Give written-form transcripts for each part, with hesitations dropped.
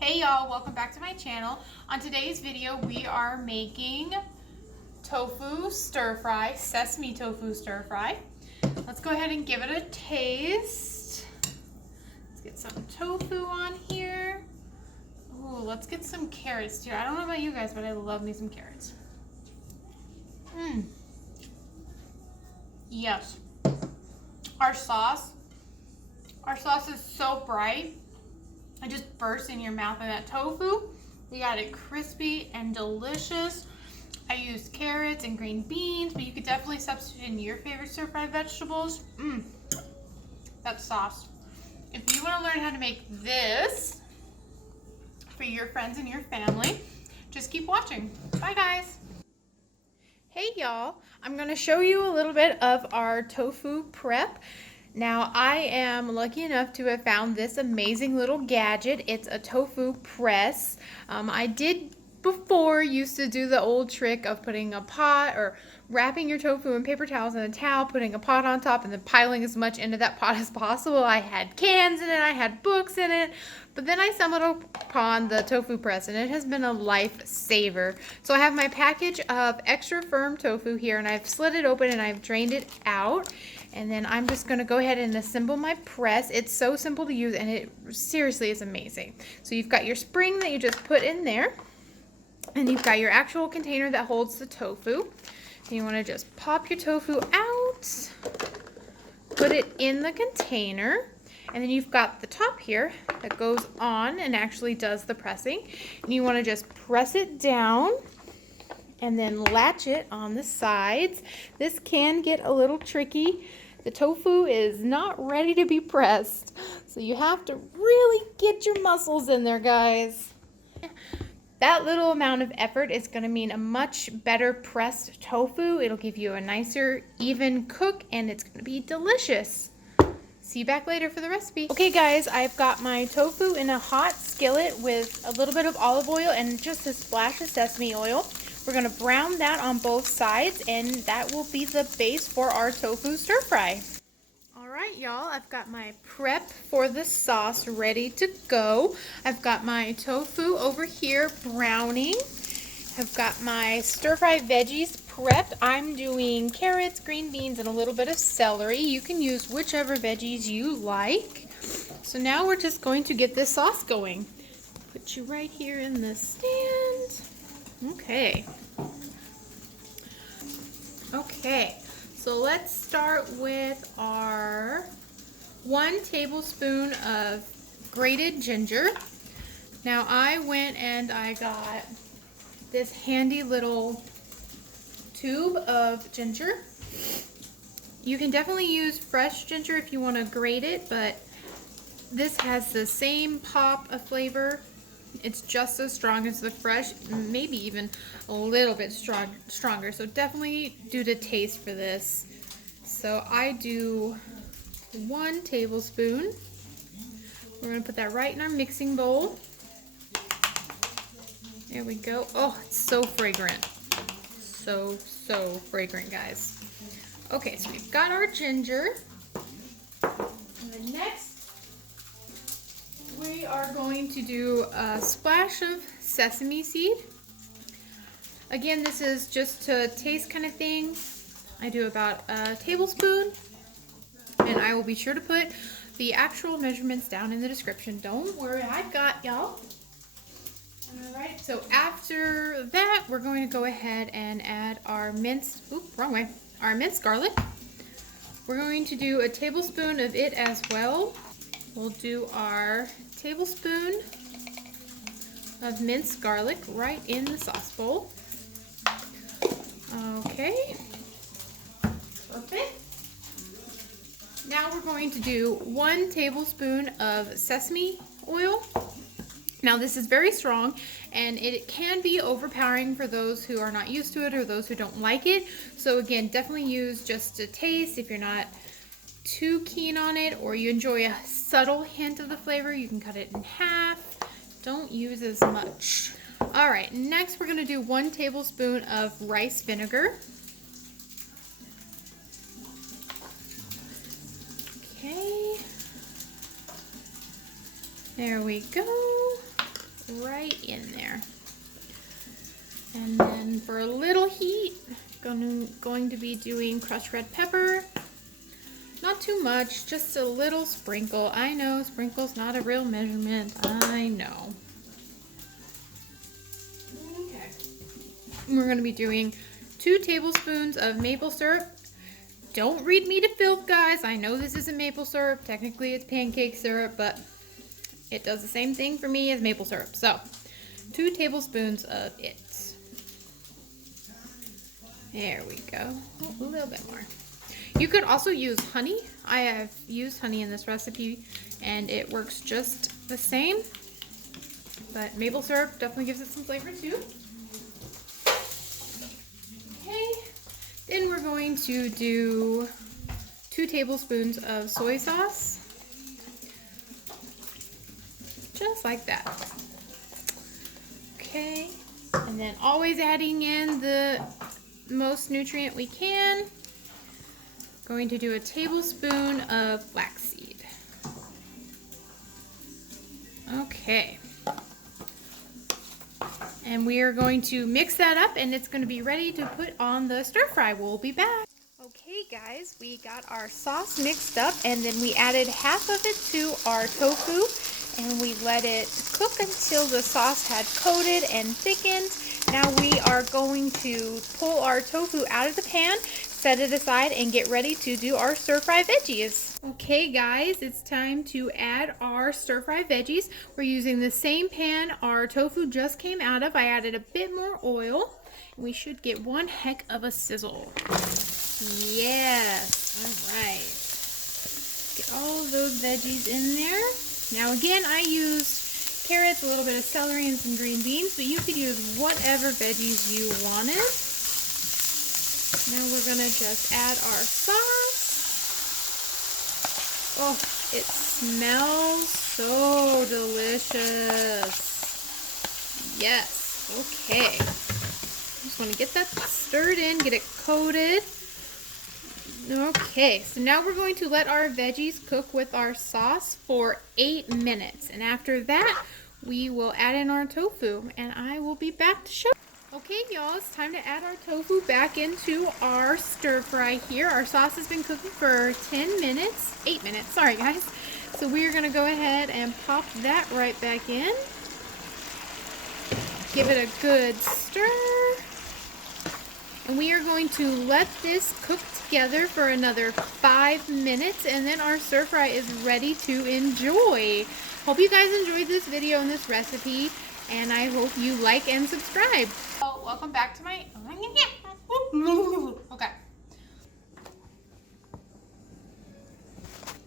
Hey y'all, welcome back to my channel. On today's video, we are making tofu stir fry, sesame tofu stir fry. Let's go ahead and give it a taste. Let's get some tofu on here. Ooh, let's get some carrots too. I don't know about you guys, but I love me some carrots. Yes. Our sauce is so bright. It just bursts in your mouth. And that tofu, we got it crispy and delicious. I used carrots and green beans, but you could definitely substitute in your favorite stir-fried vegetables. That sauce. If you want to learn how to make this for your friends and your family, just keep watching. Bye guys. Hey y'all, I'm going to show you a little bit of our tofu prep. Now I am lucky enough to have found this amazing little gadget. It's a tofu press. I did before used to do the old trick of putting a pot or wrapping your tofu in paper towels and a towel, putting a pot on top and then piling as much into that pot as possible. I had cans in it, I had books in it, but then I stumbled upon the tofu press and it has been a lifesaver. So I have my package of extra firm tofu here and I've slid it open and I've drained it out. And then I'm just going to go ahead and assemble my press. It's so simple to use and it seriously is amazing. So you've got your spring that you just put in there. And you've got your actual container that holds the tofu. And you want to just pop your tofu out, put it in the container, and then you've got the top here that goes on and actually does the pressing. And you want to just press it down and then latch it on the sides. This can get a little tricky. The tofu is not ready to be pressed, so you have to really get your muscles in there, guys. That little amount of effort is going to mean a much better pressed tofu. It'll give you a nicer, even cook, and it's going to be delicious. See you back later for the recipe. Okay guys, I've got my tofu in a hot skillet with a little bit of olive oil and just a splash of sesame oil. We're going to brown that on both sides, and that will be the base for our tofu stir fry. Alright y'all, I've got my prep for the sauce ready to go. I've got my tofu over here browning. I've got my stir-fry veggies prepped. I'm doing carrots, green beans, and a little bit of celery. You can use whichever veggies you like. So now we're just going to get this sauce going. Put you right here in the stand. Okay. So let's start with our 1 tablespoon of grated ginger. Now I went and I got this handy little tube of ginger. You can definitely use fresh ginger if you want to grate it, but this has the same pop of flavor. It's just as strong as the fresh, maybe even a little bit stronger. So definitely do the taste for this. So I do 1 tablespoon. We're going to put that right in our mixing bowl. There we go. Oh, it's so fragrant. So fragrant, guys. Okay, so we've got our ginger. And then next, we are going to do a splash of sesame seed. Again, this is just to taste kind of thing. I do about a tablespoon, and I will be sure to put the actual measurements down in the description. Don't worry, I've got y'all. Alright, so after that, we're going to go ahead and add our our minced garlic. We're going to do a tablespoon of it as well. We'll do our tablespoon of minced garlic right in the sauce bowl. Okay, perfect. Now we're going to do 1 tablespoon of sesame oil. Now this is very strong and it can be overpowering for those who are not used to it or those who don't like it. So again, definitely use just a taste. If you're not too keen on it or you enjoy a subtle hint of the flavor, you can cut it in half. Don't use as much. Alright, next we're going to do 1 tablespoon of rice vinegar. Okay. There we go. And for a little heat, going to be doing crushed red pepper. Not too much, just a little sprinkle. I know, sprinkle's not a real measurement. I know. Okay. We're going to be doing 2 tablespoons of maple syrup. Don't read me to filth, guys. I know this isn't maple syrup. Technically, it's pancake syrup, but it does the same thing for me as maple syrup. So, 2 tablespoons of it. There we go. Oh, a little bit more. You could also use honey. I have used honey in this recipe and it works just the same. But maple syrup definitely gives it some flavor too. Okay. Then we're going to do 2 tablespoons of soy sauce. Just like that. Okay. And then always adding in the most nutrient we can. Going to do a tablespoon of flaxseed. Okay. And we are going to mix that up and it's going to be ready to put on the stir fry. We'll be back. Okay guys, we got our sauce mixed up and then we added half of it to our tofu and we let it cook until the sauce had coated and thickened. Now we are going to pull our tofu out of the pan, set it aside, and get ready to do our stir-fry veggies. Okay guys, it's time to add our stir-fry veggies. We're using the same pan our tofu just came out of. I added a bit more oil. We should get one heck of a sizzle. Yes, all right. Get all of those veggies in there. Now again, I used carrots, a little bit of celery, and some green beans, but you could use whatever veggies you wanted. Now we're gonna just add our sauce. Oh, it smells so delicious. Yes, okay. Just wanna get that stirred in, get it coated. Okay, so now we're going to let our veggies cook with our sauce for 8 minutes. And after that, we will add in our tofu and I will be back to show. Okay, y'all, it's time to add our tofu back into our stir fry here. Our sauce has been cooking for 8 minutes, sorry guys. So we are gonna go ahead and pop that right back in. Give it a good stir. And we are going to let this cook together for another 5 minutes and then our stir fry is ready to enjoy. Hope you guys enjoyed this video and this recipe and I hope you like and subscribe. Oh, welcome back to my... Okay.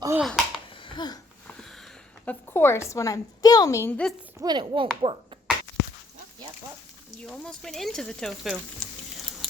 Oh, of course, when I'm filming, this is when it won't work. Oh, yep, well, you almost went into the tofu.